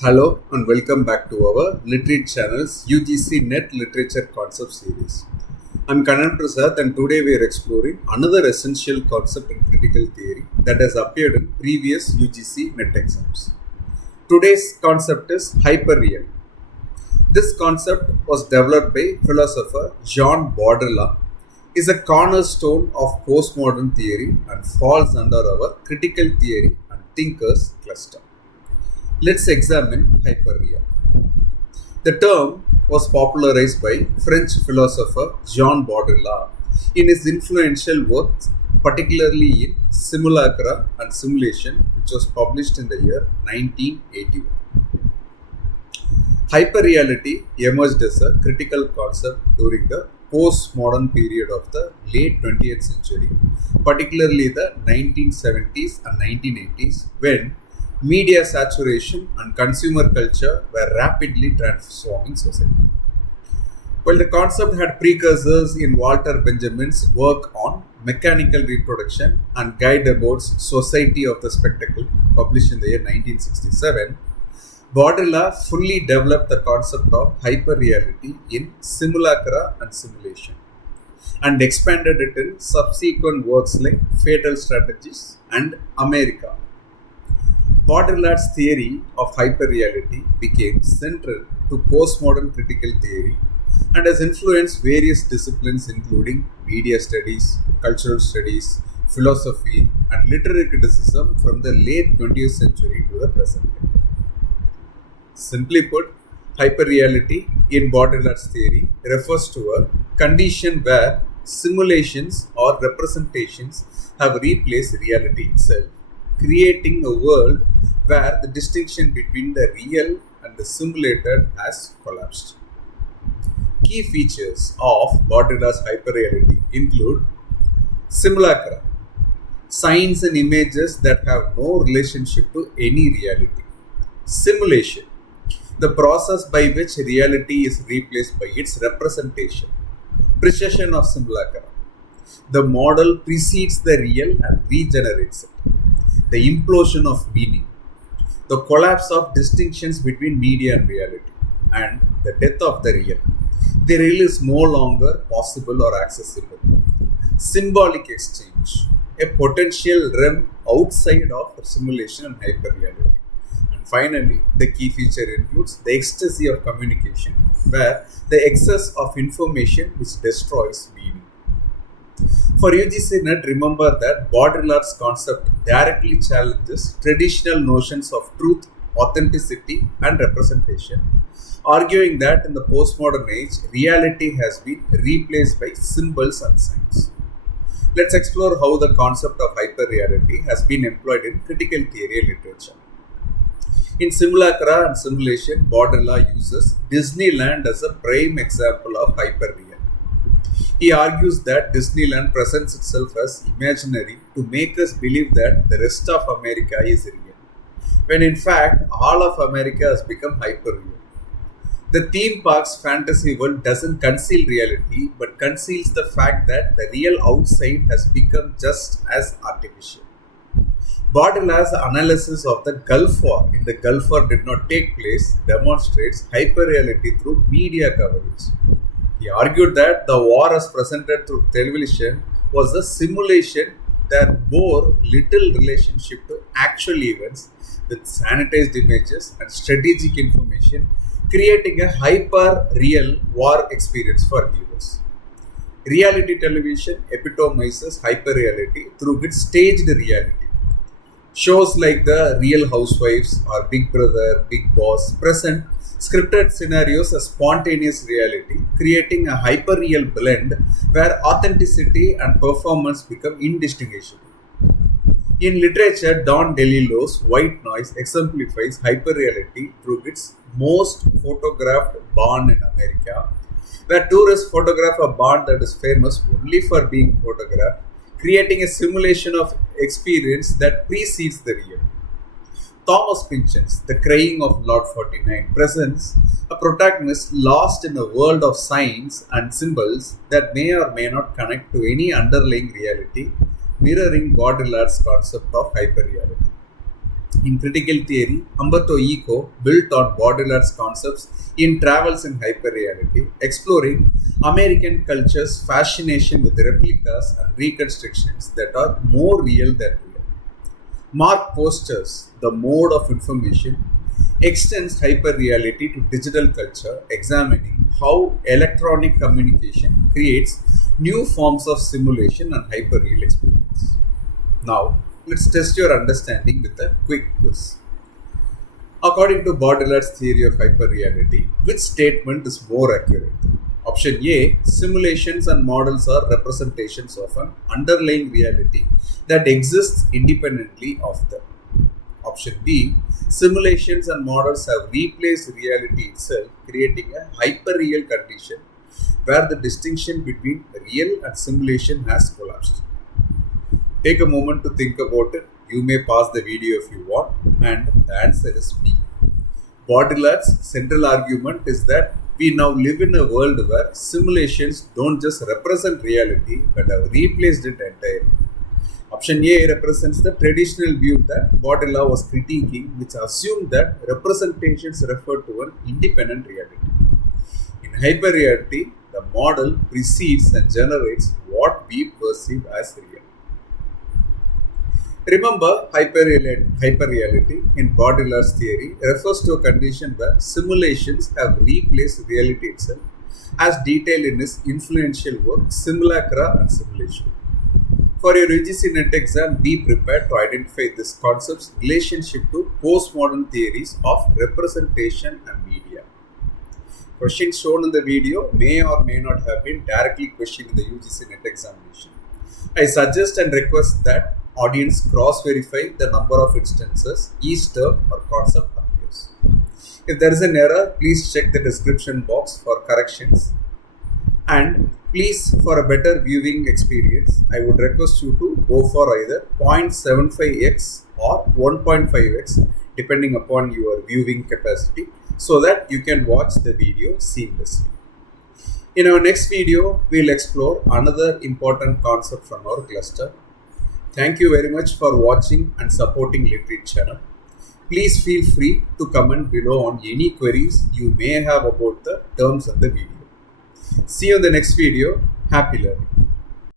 Hello and welcome back to our Literate channel's UGC NET Literature Concept Series. I'm Kanan Prasad and today we are exploring another essential concept in critical theory that has appeared in previous UGC NET exams. Today's concept is Hyperreal. This concept was developed by philosopher Jean Baudrillard, is a cornerstone of postmodern theory and falls under our critical theory and thinkers cluster. Let's examine hyperreal. The term was popularized by French philosopher Jean Baudrillard in his influential works, particularly in Simulacra and Simulation, which was published in the year 1981. Hyperreality emerged as a critical concept during the postmodern period of the late 20th century, particularly the 1970s and 1980s, when media saturation and consumer culture were rapidly transforming society. While the concept had precursors in Walter Benjamin's work on mechanical reproduction and Guy Debord's Society of the Spectacle, published in the year 1967, Baudrillard fully developed the concept of hyperreality in Simulacra and Simulation and expanded it in subsequent works like Fatal Strategies and America. Baudrillard's theory of hyperreality became central to postmodern critical theory and has influenced various disciplines including media studies, cultural studies, philosophy, and literary criticism from the late 20th century to the present day. Simply put, hyperreality in Baudrillard's theory refers to a condition where simulations or representations have replaced reality itself, creating a world where the distinction between the real and the simulated has collapsed. Key features of Baudrillard's hyperreality include simulacra, signs and images that have no relationship to any reality. Simulation, the process by which reality is replaced by its representation. Precision of simulacra, the model precedes the real and regenerates it. The implosion of meaning, the collapse of distinctions between media and reality, and the death of the real. The real is no longer possible or accessible. Symbolic exchange, a potential realm outside of simulation and hyperreality. And finally, the key feature includes the ecstasy of communication, where the excess of information which destroys meaning. For UGC NET, remember that Baudrillard's concept directly challenges traditional notions of truth, authenticity, and representation, arguing that in the postmodern age, reality has been replaced by symbols and signs. Let's explore how the concept of hyperreality has been employed in critical theory literature. In Simulacra and Simulation, Baudrillard uses Disneyland as a prime example of hyperreal. He argues that Disneyland presents itself as imaginary to make us believe that the rest of America is real, when in fact all of America has become hyperreal. The theme park's fantasy world doesn't conceal reality but conceals the fact that the real outside has become just as artificial. Baudrillard's analysis of the Gulf War in The Gulf War Did Not Take Place demonstrates hyperreality through media coverage. He argued that the war as presented through television was a simulation that bore little relationship to actual events with sanitized images and strategic information, creating a hyper-real war experience for viewers. Reality television epitomizes hyperreality through its staged reality. Shows like The Real Housewives or Big Brother, Big Boss present scripted scenarios as spontaneous reality, creating a hyperreal blend where authenticity and performance become indistinguishable. In literature, Don DeLillo's White Noise exemplifies hyperreality through its most photographed barn in America, where tourists photograph a barn that is famous only for being photographed, creating a simulation of experience that precedes the real. Thomas Pynchon's The Crying of Lord 49 presents a protagonist lost in a world of signs and symbols that may or may not connect to any underlying reality, mirroring Baudrillard's concept of hyperreality. In critical theory, Umberto Eco built on Baudelaire's concepts in Travels in Hyperreality, exploring American culture's fascination with replicas and reconstructions that are more real than real. Mark Poster's The Mode of Information extends hyperreality to digital culture, examining how electronic communication creates new forms of simulation and hyperreal experience. Now, let's test your understanding with a quick quiz. According to Baudelaire's theory of hyperreality, which statement is more accurate? Option A, simulations and models are representations of an underlying reality that exists independently of them. Option B, simulations and models have replaced reality itself, creating a hyperreal condition where the distinction between real and simulation has collapsed. Take a moment to think about it. You may pause the video if you want, and the answer is B. Baudelaire's central argument is that we now live in a world where simulations don't just represent reality but have replaced it entirely. Option A represents the traditional view that Baudelaire was critiquing, which assumed that representations refer to an independent reality. In hyperreality, the model precedes and generates what we perceive as real. Remember, hyperreality in Baudelaire's theory refers to a condition where simulations have replaced reality itself, as detailed in his influential work Simulacra and Simulation. For your UGC NET exam, be prepared to identify this concept's relationship to postmodern theories of representation and media. Questions shown in the video may or may not have been directly questioned in the UGC NET examination. I suggest and request that audience cross-verify the number of instances each term or concept appears. If there is an error, please check the description box for corrections. And please, for a better viewing experience, I would request you to go for either 0.75x or 1.5x depending upon your viewing capacity so that you can watch the video seamlessly. In our next video, we'll explore another important concept from our cluster. Thank you very much for watching and supporting Literate channel. Please feel free to comment below on any queries you may have about the terms of the video. See you in the next video. Happy learning.